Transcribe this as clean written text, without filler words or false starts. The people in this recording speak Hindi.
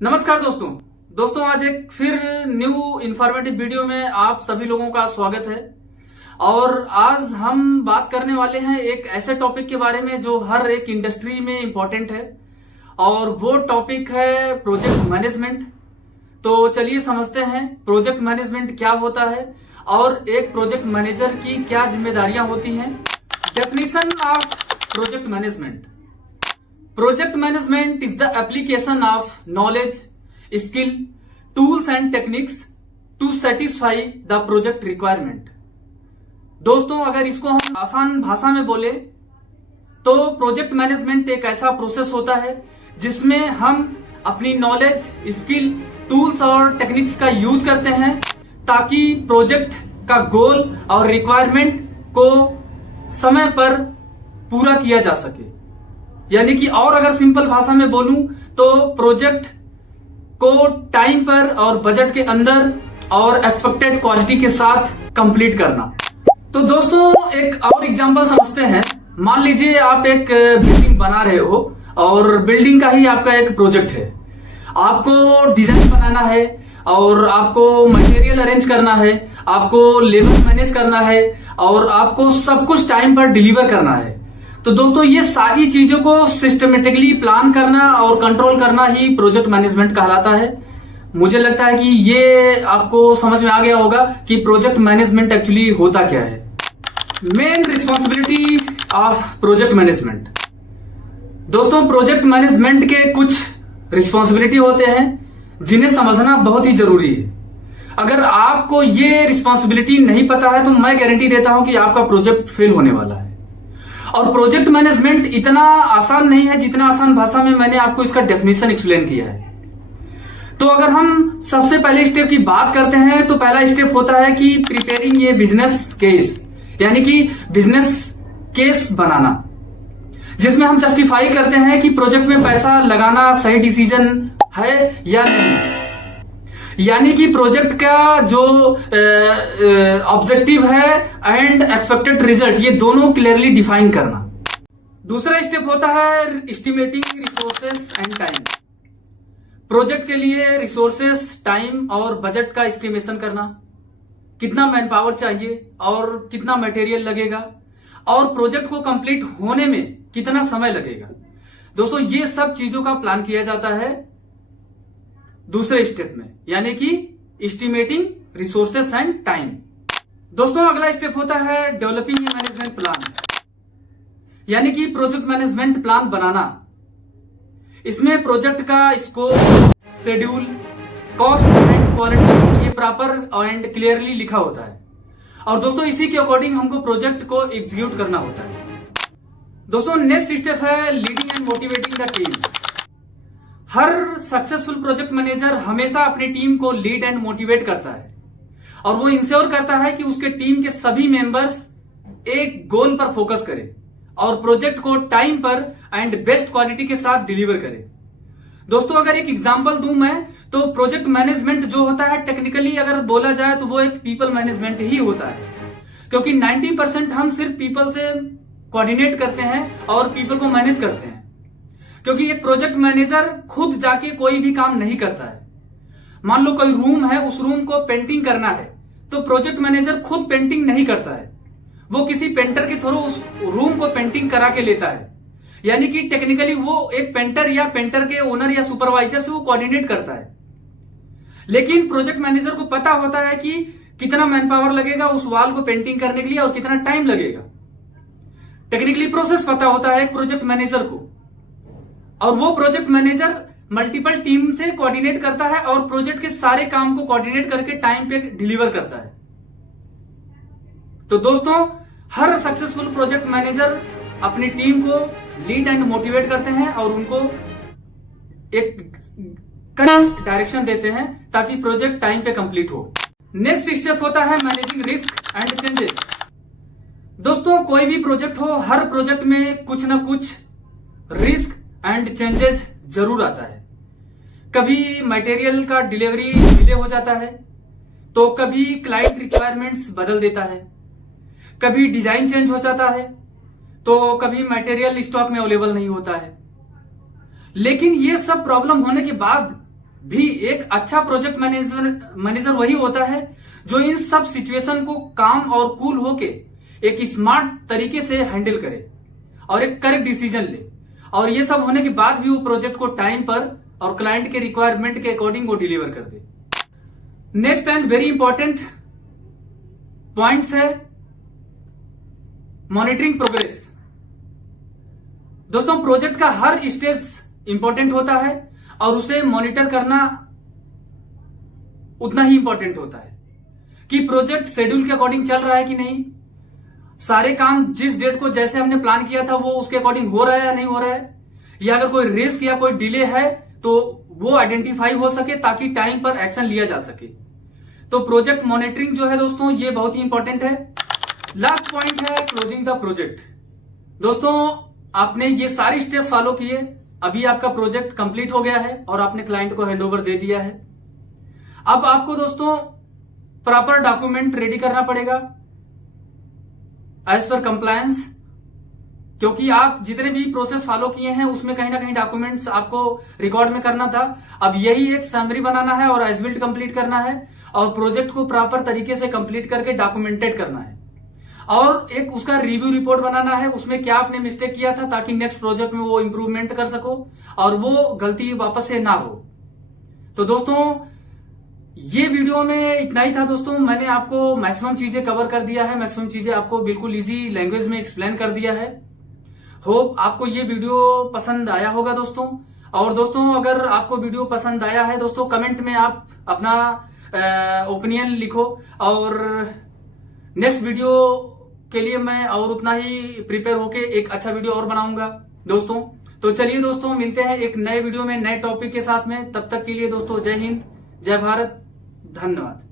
नमस्कार दोस्तों आज एक फिर न्यू इंफॉर्मेटिव वीडियो में आप सभी लोगों का स्वागत है। और आज हम बात करने वाले हैं एक ऐसे टॉपिक के बारे में जो हर एक इंडस्ट्री में इंपॉर्टेंट है, और वो टॉपिक है प्रोजेक्ट मैनेजमेंट। तो चलिए समझते हैं प्रोजेक्ट मैनेजमेंट क्या होता है और एक प्रोजेक्ट मैनेजर की क्या जिम्मेदारियां होती हैं। Definition of project management: Project management is the application of knowledge, skill, tools and techniques to satisfy the project requirement। दोस्तों अगर इसको हम आसान भाषा में बोले तो प्रोजेक्ट मैनेजमेंट एक ऐसा प्रोसेस होता है जिसमें हम अपनी नॉलेज, स्किल, टूल्स और टेक्निक्स का यूज करते हैं ताकि प्रोजेक्ट का गोल और रिक्वायरमेंट को समय पर पूरा किया जा सके। यानी कि और अगर सिंपल भाषा में बोलूं तो प्रोजेक्ट को टाइम पर और बजट के अंदर और एक्सपेक्टेड क्वालिटी के साथ कंप्लीट करना। तो दोस्तों एक और एग्जांपल समझते हैं। मान लीजिए आप एक बिल्डिंग बना रहे हो और बिल्डिंग का ही आपका एक प्रोजेक्ट है। आपको डिजाइन बनाना है और आपको मटेरियल अरेंज करना है, आपको लेबर मैनेज करना है और आपको सब कुछ टाइम पर डिलीवर करना है। तो दोस्तों ये सारी चीजों को सिस्टमेटिकली प्लान करना और कंट्रोल करना ही प्रोजेक्ट मैनेजमेंट कहलाता है। मुझे लगता है कि ये आपको समझ में आ गया होगा कि प्रोजेक्ट मैनेजमेंट एक्चुअली होता क्या है। Main responsibility of project management: दोस्तों प्रोजेक्ट मैनेजमेंट के कुछ रिस्पॉन्सिबिलिटी होते हैं जिन्हें समझना बहुत ही जरूरी है। अगर आपको ये रिस्पॉन्सिबिलिटी नहीं पता है तो मैं गारंटी देता हूं कि आपका प्रोजेक्ट फेल होने वाला है। और प्रोजेक्ट मैनेजमेंट इतना आसान नहीं है जितना आसान भाषा में मैंने आपको इसका डेफिनेशन एक्सप्लेन किया है। तो अगर हम सबसे पहले स्टेप की बात करते हैं तो पहला स्टेप होता है कि प्रिपेयरिंग ये बिजनेस केस, यानी कि बिजनेस केस बनाना, जिसमें हम जस्टिफाई करते हैं कि प्रोजेक्ट में पैसा लगाना सही डिसीजन है या नहीं। यानी कि प्रोजेक्ट का जो ऑब्जेक्टिव है एंड एक्सपेक्टेड रिजल्ट, ये दोनों क्लियरली डिफाइन करना। दूसरा स्टेप होता है estimating resources and time. Project के लिए रिसोर्सेस, टाइम और बजट का एस्टिमेशन करना, कितना मैन पावर चाहिए और कितना मटेरियल लगेगा और प्रोजेक्ट को कंप्लीट होने में कितना समय लगेगा। दोस्तों ये सब चीजों का प्लान किया जाता है दूसरे स्टेप में, यानी कि एस्टिमेटिंग रिसोर्सेस एंड टाइम। दोस्तों अगला स्टेप होता है डेवलपिंग ए मैनेजमेंट प्लान, यानी कि प्रोजेक्ट मैनेजमेंट प्लान बनाना। इसमें प्रोजेक्ट का scope, schedule, cost and quality ये प्रॉपर एंड क्लियरली लिखा होता है। और दोस्तों इसी के अकॉर्डिंग हमको प्रोजेक्ट को एग्जीक्यूट करना होता है। दोस्तों नेक्स्ट स्टेप है leading and motivating the team. Her successful project manager हमेशा अपनी टीम को लीड एंड मोटिवेट करता है और वो इंश्योर करता है कि उसके टीम के सभी मेंबर्स एक गोल पर फोकस करें और प्रोजेक्ट को टाइम पर एंड बेस्ट क्वालिटी के साथ डिलीवर करें। दोस्तों अगर एक एग्जांपल दूं मैं तो प्रोजेक्ट मैनेजमेंट जो होता है टेक्निकली अगर बोला जाए तो वो एक पीपल मैनेजमेंट ही होता है, क्योंकि 90% हम सिर्फ पीपल से कोऑर्डिनेट करते हैं और पीपल को मैनेज करते हैं। क्योंकि एक प्रोजेक्ट मैनेजर खुद जाके कोई भी काम नहीं करता है। मान लो कोई रूम है, उस रूम को पेंटिंग करना है तो प्रोजेक्ट मैनेजर खुद पेंटिंग नहीं करता है, वो किसी पेंटर के थ्रू उस रूम को पेंटिंग करा के लेता है। यानी कि टेक्निकली वो एक पेंटर या पेंटर के ओनर या सुपरवाइजर से वो कोऑर्डिनेट करता है। लेकिन प्रोजेक्ट मैनेजर को पता होता है कि कितना मैन पावर लगेगा उस वॉल को पेंटिंग करने के लिए और कितना टाइम लगेगा। टेक्निकली प्रोसेस पता होता है प्रोजेक्ट मैनेजर को, और वो प्रोजेक्ट मैनेजर मल्टीपल टीम से कोऑर्डिनेट करता है और प्रोजेक्ट के सारे काम को कोऑर्डिनेट करके टाइम पे डिलीवर करता है। तो दोस्तों हर सक्सेसफुल प्रोजेक्ट मैनेजर अपनी टीम को लीड एंड मोटिवेट करते हैं और उनको एक डायरेक्शन देते हैं ताकि प्रोजेक्ट टाइम पे कंप्लीट हो। नेक्स्ट स्टेप होता है मैनेजिंग रिस्क एंड चेंजेस। दोस्तों कोई भी प्रोजेक्ट हो, हर प्रोजेक्ट में कुछ ना कुछ रिस्क एंड चेंजेस जरूर आता है। कभी मटेरियल का डिलीवरी डिले हो जाता है, तो कभी क्लाइंट रिक्वायरमेंट्स बदल देता है, कभी डिजाइन चेंज हो जाता है, तो कभी मटेरियल स्टॉक में अवेलेबल नहीं होता है। लेकिन ये सब प्रॉब्लम होने के बाद भी एक अच्छा प्रोजेक्ट मैनेजर वही होता है जो इन सब सिचुएशन को काम और कूल होके एक स्मार्ट तरीके से हैंडल करे और एक करेक्ट डिसीजन ले, और ये सब होने के बाद भी वो प्रोजेक्ट को टाइम पर और क्लाइंट के रिक्वायरमेंट के अकॉर्डिंग वो डिलीवर कर दे। Next and very important points है मॉनिटरिंग प्रोग्रेस। दोस्तों, प्रोजेक्ट का हर स्टेज इंपॉर्टेंट होता है और उसे मॉनिटर करना उतना ही इंपॉर्टेंट होता है कि प्रोजेक्ट शेड्यूल के अकॉर्डिंग चल रहा है कि नहीं, सारे काम जिस डेट को जैसे हमने प्लान किया था वो उसके अकॉर्डिंग हो रहा है या नहीं हो रहा है, या अगर कोई रिस्क या कोई डिले है तो वो आइडेंटिफाई हो सके ताकि टाइम पर एक्शन लिया जा सके। तो प्रोजेक्ट मॉनिटरिंग जो है दोस्तों ये बहुत ही इंपॉर्टेंट है। लास्ट पॉइंट है क्लोजिंग द प्रोजेक्ट। दोस्तों, आपने ये सारे स्टेप फॉलो किए, अभी आपका प्रोजेक्ट कंप्लीट हो गया है और आपने क्लाइंट को हैंडओवर दे दिया है। अब आपको दोस्तों प्रॉपर डॉक्यूमेंट रेडी करना पड़ेगा एज पर कंप्लायंस, क्योंकि आप जितने भी प्रोसेस फॉलो किए हैं उसमें कहीं ना कहीं डॉक्यूमेंट्स आपको रिकॉर्ड में करना था। अब यही एक समरी बनाना है और एज बिल्ट कंप्लीट करना है और प्रोजेक्ट को प्रॉपर तरीके से कंप्लीट करके डॉक्यूमेंटेड करना है और एक उसका रिव्यू रिपोर्ट बनाना है, उसमें क्या आपने मिस्टेक किया था ताकि नेक्स्ट प्रोजेक्ट में वो इंप्रूवमेंट कर सको और वो गलती वापस से ना हो। तो दोस्तों, ये वीडियो में इतना ही था। दोस्तों, मैंने आपको मैक्सिमम चीजें कवर कर दिया है, मैक्सिमम चीजें आपको बिल्कुल इजी लैंग्वेज में एक्सप्लेन कर दिया है। होप आपको ये वीडियो पसंद आया होगा दोस्तों। और दोस्तों, अगर आपको वीडियो पसंद आया है दोस्तों, कमेंट में आप अपना ओपिनियन लिखो और नेक्स्ट वीडियो के लिए मैं और उतना ही प्रिपेयर होके एक अच्छा वीडियो और बनाऊंगा दोस्तों। तो चलिए दोस्तों, मिलते हैं एक नए वीडियो में नए टॉपिक के साथ में। तब तक के लिए दोस्तों, जय हिंद, जय भारत, धन्यवाद।